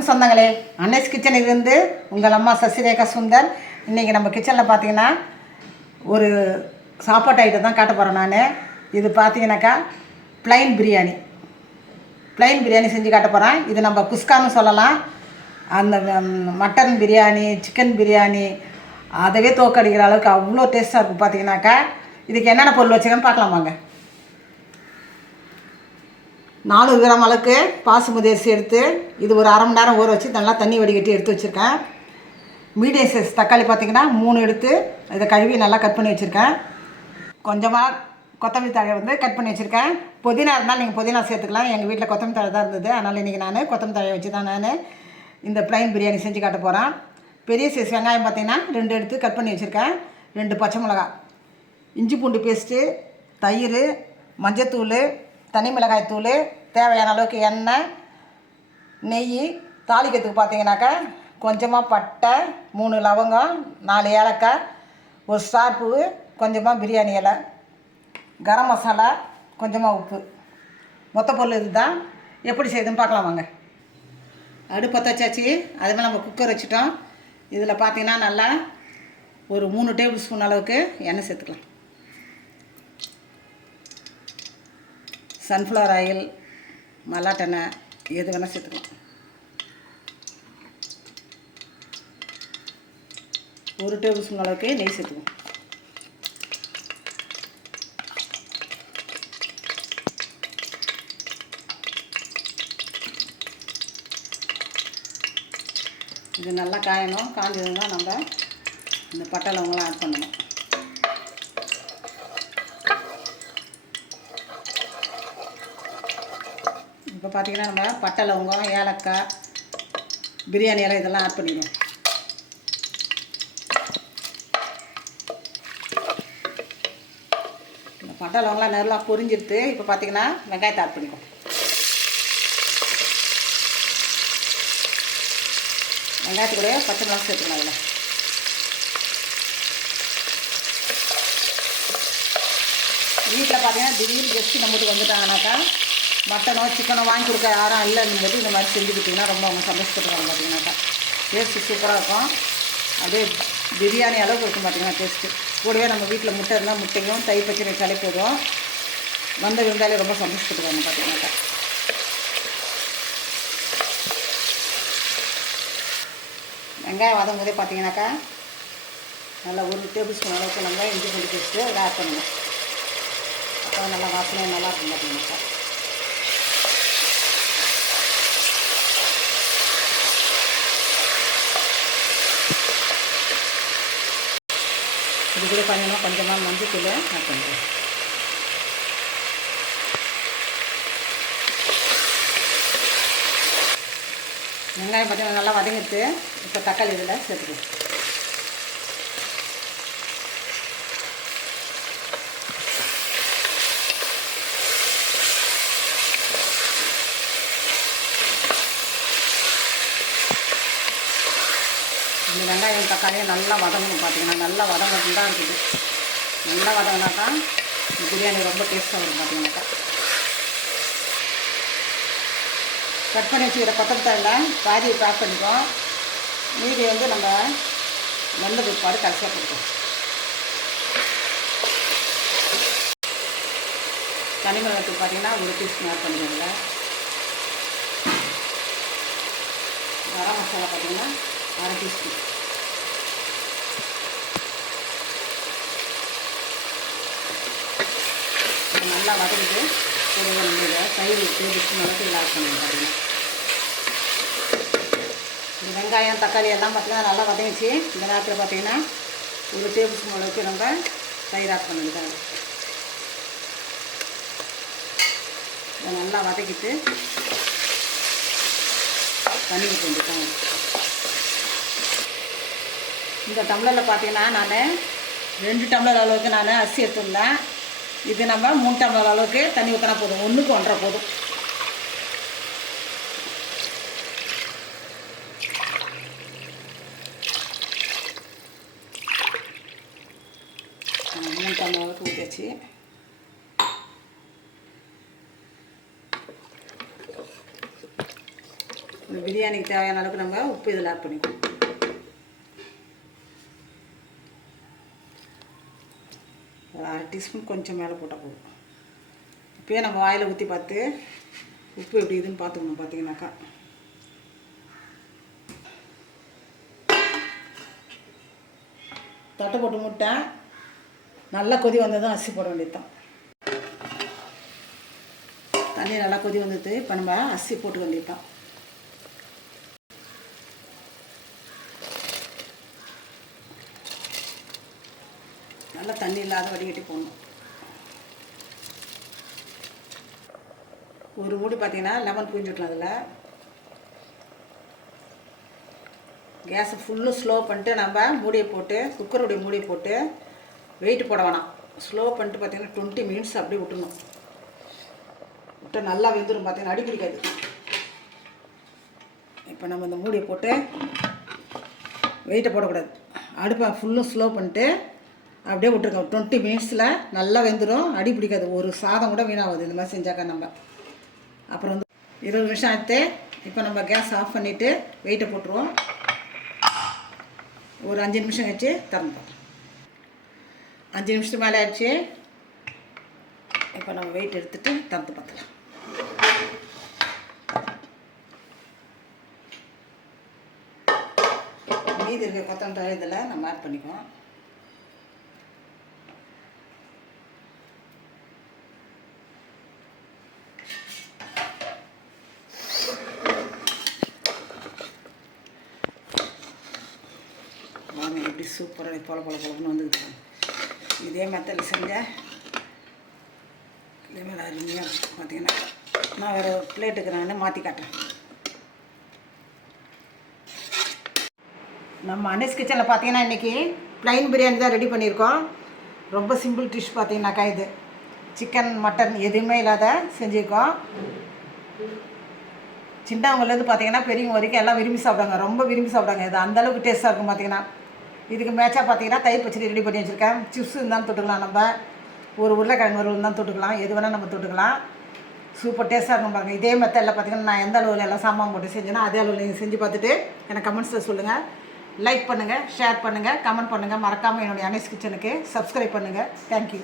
வணக்கம் சொந்தங்களே, அன்னைஸ் கிச்சனிலிருந்து உங்கள் அம்மா சசிரேகா சுந்தர். இன்றைக்கி நம்ம கிச்சனில் பார்த்தீங்கன்னா ஒரு சாப்பாட்டு ஐட்டம் தான் காட்ட போகிறேன் நான். இது பார்த்தீங்கன்னாக்கா ப்ளைன் பிரியாணி செஞ்சு காட்ட போகிறேன். இது நம்ம குஸ்கான்னு சொல்லலாம். அந்த மட்டன் பிரியாணி, சிக்கன் பிரியாணி அதவே தோக்கடிக்கிற அளவுக்கு அவ்வளோ டேஸ்ட்டாக இருக்கும். பார்த்தீங்கன்னாக்கா இதுக்கு என்னென்ன பொருள் வச்சுக்கன்னு பார்க்கலாமாங்க. 400 கிராம் அளவுக்கு பாசுமதி அரிசி எடுத்து இது ஒரு அரை மணி நேரம் ஊற வச்சு நல்லா தண்ணி வடிகட்டி எடுத்து வச்சுருக்கேன். மீடியம் சைஸ் தக்காளி பார்த்திங்கன்னா 3 எடுத்து இதை கழுவி நல்லா கட் பண்ணி வச்சுருக்கேன். கொஞ்சமாக கொத்தமல்லி தழை வந்து கட் பண்ணி வச்சுருக்கேன். புதினா இருந்தால் நீங்கள் புதினா சேர்த்துக்கலாம். எங்கள் வீட்டில் கொத்தமல்லி தழை தான் இருந்தது, அதனால் இன்றைக்கி நான் கொத்தமல்லி தழையை வச்சு தான் நான் இந்த ப்ளைன் பிரியாணி செஞ்சு காட்ட போகிறேன். பெரிய சைஸ் வெங்காயம் பார்த்திங்கன்னா 2 எடுத்து கட் பண்ணி வச்சுருக்கேன். 2 பச்சை மிளகாய், இஞ்சி பூண்டு பேஸ்ட்டு, தயிர், மஞ்சத்தூள், தனி மிளகாய் தூள், தேவையான அளவுக்கு எண்ணெய், நெய். தாளிக்கிறதுக்கு பார்த்தீங்கன்னாக்கா கொஞ்சமாக பட்டை, 3 லவங்கம், 4 ஏலக்காய், ஒரு ஸ்டார் பூ, கொஞ்சமாக பிரியாணி இலை, கரம் மசாலா, கொஞ்சமாக உப்பு. மொத்த பொருள் இது தான். எப்படி செய்யுதுன்னு பார்க்கலாம் வாங்க. அடுப்பு பற்ற வச்சாச்சு. அதே மாதிரி நம்ம குக்கர் வச்சுட்டோம். இதில் பார்த்தீங்கன்னா நல்லா ஒரு 3 டேபிள் ஸ்பூன் அளவுக்கு எண்ணெய் சேர்த்துக்கலாம். சன்ஃப்ளவர் ஆயில், மல்லாட்டெண்ணெய் எது வேணால் சேர்த்துக்கலாம். 1 டேபிள் ஸ்பூன் அளவுக்கு நெய் சேர்த்துக்கலாம். இது நல்லா காயணும். காஞ்சதுன்னா நம்ம இந்த பட்டை லவங்கெல்லாம் ஆட் பண்ணணும். இப்போ பார்த்திங்கன்னா நம்ம பட்டை லவங்கம், ஏலக்காய், பிரியாணி இலை இதெல்லாம் ஆட் பண்ணிடுவோம். இந்த பட்டை லவங்கெல்லாம் நல்லா பொரிஞ்சிடுது. இப்போ பார்த்திங்கன்னா வெங்காயத்தை ஆட் பண்ணிக்குவோம். வெங்காயத்துக்கூட பச்சை மிளகாய் சேர்த்துக்கலாம். அதில் வீட்டில் பார்த்திங்கன்னா திடீர்னு கெஸ்ட்டு நம்ம வீட்டுக்கு வந்துட்டாங்கனாக்கா மட்டனோ சிக்கனோ வாங்கி கொடுக்க யாரும் இல்லைன்னும் போது இந்த மாதிரி செஞ்சு கொடுத்திங்கன்னா ரொம்ப அவங்க சந்தோஷப்பட்டுருவாங்க. பார்த்திங்கனாக்கா டேஸ்ட்டு சூப்பராக இருக்கும். அதே பிரியாணி அளவுக்கு இருக்கும் பார்த்திங்கன்னா டேஸ்ட்டு. கூடவே நம்ம வீட்டில் முட்டை இருந்தால் முட்டையும் தயிர் பச்சை வச்சாலே போதும். வந்து இருந்தாலே ரொம்ப சந்தோஷப்பட்டுருவாங்க. பார்த்திங்கனாக்கா வெங்காயம் வதங்கும் போதே பார்த்திங்கனாக்கா நல்லா 1 டேபிள் ஸ்பூன் அளவுக்கு நம்ம இஞ்சி பூண்டு பேஸ்ட்டு அதை ஆட் பண்ணணும். அப்போ நல்லா வாசனையாக நல்லாயிருக்கும். பார்த்திங்கனாக்கா இது கூட பார்த்தீங்கன்னா கொஞ்சமாக மஞ்சத்தூள் ஆட் பண்ணுறேன். வெங்காயம் பார்த்தீங்கன்னா நல்லா வதங்கிட்டு இப்போ தக்காளி இதில் சேர்த்துக்குவோம். இந்த வெங்காயம் தக்காளியும் நல்லா வதங்கணும். பார்த்திங்கன்னா நல்லா வதங்கிட்டு தான் இருக்குது. நல்லா வதங்கினாக்கா பிரியாணி ரொம்ப டேஸ்ட்டாக வரும். பார்த்திங்கனாக்கா கட் பண்ணி வச்சுக்கிற கொத்தமல்லியில் பாதியை பேக் பண்ணிக்குவோம். மீதி வந்து நம்ம நல்ல பிற்பாடு கடைசியாக கொடுப்போம். தனி மிளகாய்த்தூள் பார்த்திங்கன்னா 1 டீஸ்பூன் ஆட் பண்ணிக்கோங்க. கரம் மசாலா பார்த்திங்கன்னா 1/2 டீஸ்பூன். நல்லா வதக்கிட்டு கூடவே நம்ம இதை தயிர் 2 டீஸ்பூன் அளவுக்கு இதில் ஆட் பண்ணுவோம். பார்த்திங்கன்னா இந்த வெங்காயம் தக்காளி எல்லாம் பார்த்திங்கன்னா நல்லா வதங்கிச்சு. இந்த நேரத்தில் பார்த்திங்கன்னா 1 டேபிள் ஸ்பூன் அளவுக்கு நம்ம தயிர் ஆட் பண்ணிடுறோம். இதை நல்லா வதக்கிட்டு தண்ணி ஊற்றிட்டுருக்கோம். இந்த டம்ளரில் பார்த்திங்கன்னா நான் 2 டம்ளர் அளவுக்கு நான் அரிசி எடுத்துருந்தேன். இது நம்ம 3 டம்ளர் அளவுக்கு தண்ணி ஊற்றினா போதும். 1க்கு 1.5 போதும். நம்ம 3 டம்ளர் அளவுக்கு ஊற்றியாச்சு. இந்த பிரியாணிக்கு தேவையான அளவுக்கு நம்ம உப்பு இதில் ஆட் பண்ணிக்கலாம். ஒரு 1/2 டீஸ்பூன் கொஞ்சம் மேலே போட்டால் போதும். இப்போயே நம்ம வாயில் ஊற்றி பார்த்து உப்பு எப்படி இதுன்னு பார்த்துக்கணும். பார்த்தீங்கன்னாக்கா தட்டை போட்டு முட்டை நல்லா கொதி வந்ததும் அரிசி போட வேண்டியது தான். தண்ணி நல்லா கொதி வந்தது. இப்போ நம்ம அரிசி போட்டுக்க வேண்டியது தான். நல்லா தண்ணி இல்லாத வடிகட்டி போடணும். ஒரு மூடி பார்த்தீங்கன்னா லெமன் புழிஞ்சு விட்டலாம். அதில் கேஸை ஃபுல்லும் ஸ்லோ பண்ணிட்டு நம்ம மூடியை போட்டு குக்கருடைய மூடியை போட்டு வெயிட் போட வேணாம். ஸ்லோ பண்ணிட்டு பார்த்தீங்கன்னா 20 மினிட்ஸ் அப்படியே விட்டுணும். விட்டு நல்லா வெந்துடும். பார்த்தீங்கன்னா அடி பிடிக்காது. இப்போ நம்ம இந்த மூடியை போட்டு வெயிட்டை போடக்கூடாது. அடுப்பை ஃபுல்லும் ஸ்லோ பண்ணிட்டு அப்படியே விட்டுருக்கோம். 20 மினிட்ஸில் நல்லா வெந்துடும். அடி பிடிக்காது. ஒரு சாதம் கூட வீணாகுது இந்த மாதிரி செஞ்சாக்கா. நம்ம அப்புறம் வந்து 20 நிமிஷம் ஆகிட்டு இப்போ நம்ம கேஸ் ஆஃப் பண்ணிவிட்டு வெயிட்டை போட்டுருவோம். ஒரு 5 நிமிஷம் கழிச்சு திறந்து பார்க்கலாம். 5 நிமிஷத்துக்கு மேலே ஆயிடுச்சு. இப்போ நம்ம வெயிட் எடுத்துகிட்டு திறந்து பார்க்கலாம். மீதி இருக்க கொத்தமல்லி இதில் நம்ம ஆட் பண்ணிக்குவோம். வாங்க எப்படி சூப்பராக பொலன்னு வந்துருக்கு. இதே மெத்தடில் செஞ்சால் இதே மாதிரி அருமையாக பார்த்தீங்கன்னா நான் வேறு பிளேட்டுக்கு நான் மாற்றி காட்டுறேன். நம்ம அனீஸ் கிச்சனில் பார்த்தீங்கன்னா இன்றைக்கி ப்ளைன் பிரியாணி தான் ரெடி பண்ணியிருக்கோம். ரொம்ப சிம்பிள் டிஷ் பார்த்தீங்கன்னாக்கா. இது சிக்கன் மட்டன் எதுவுமே இல்லாத செஞ்சுருக்கோம். சின்னவங்கலேருந்து பார்த்தீங்கன்னா பெரியவங்க வரைக்கும் எல்லாம் விரும்பி சாப்பிடுவாங்க. ரொம்ப விரும்பி சாப்பிடுவாங்க. இது அந்தளவுக்கு டேஸ்ட்டாக இருக்கும். பார்த்தீங்கன்னா இதுக்கு மேட்சாக பார்த்தீங்கன்னா தயிர் பச்சடி ரெடி பண்ணி வச்சுருக்கேன். சிப்ஸ் இருந்தாலும் தொட்டுக்கலாம். நம்ம ஒரு உருளைக்கிழங்கு வறுவல் இருந்தாலும் தொட்டுக்கலாம். எது வேணால் நம்ம தொட்டுக்கலாம். சூப்பர் டேஸ்ட்டாக இருக்கும் பாருங்கள். இதே மெத்தடில் பார்த்தீங்கன்னா நான் எந்த அளவில் எல்லாம் சாமான் போட்டு செஞ்சேன்னா அதே அளவில் நீங்கள் செஞ்சு பார்த்துட்டு எனக்கு கமெண்ட்ஸில் சொல்லுங்கள். லைக் பண்ணுங்கள், ஷேர் பண்ணுங்கள், கமெண்ட் பண்ணுங்கள். மறக்காமல் என்னுடைய அனீஸ் கிச்சனுக்கு சப்ஸ்கிரைப் பண்ணுங்கள். தேங்க்யூ.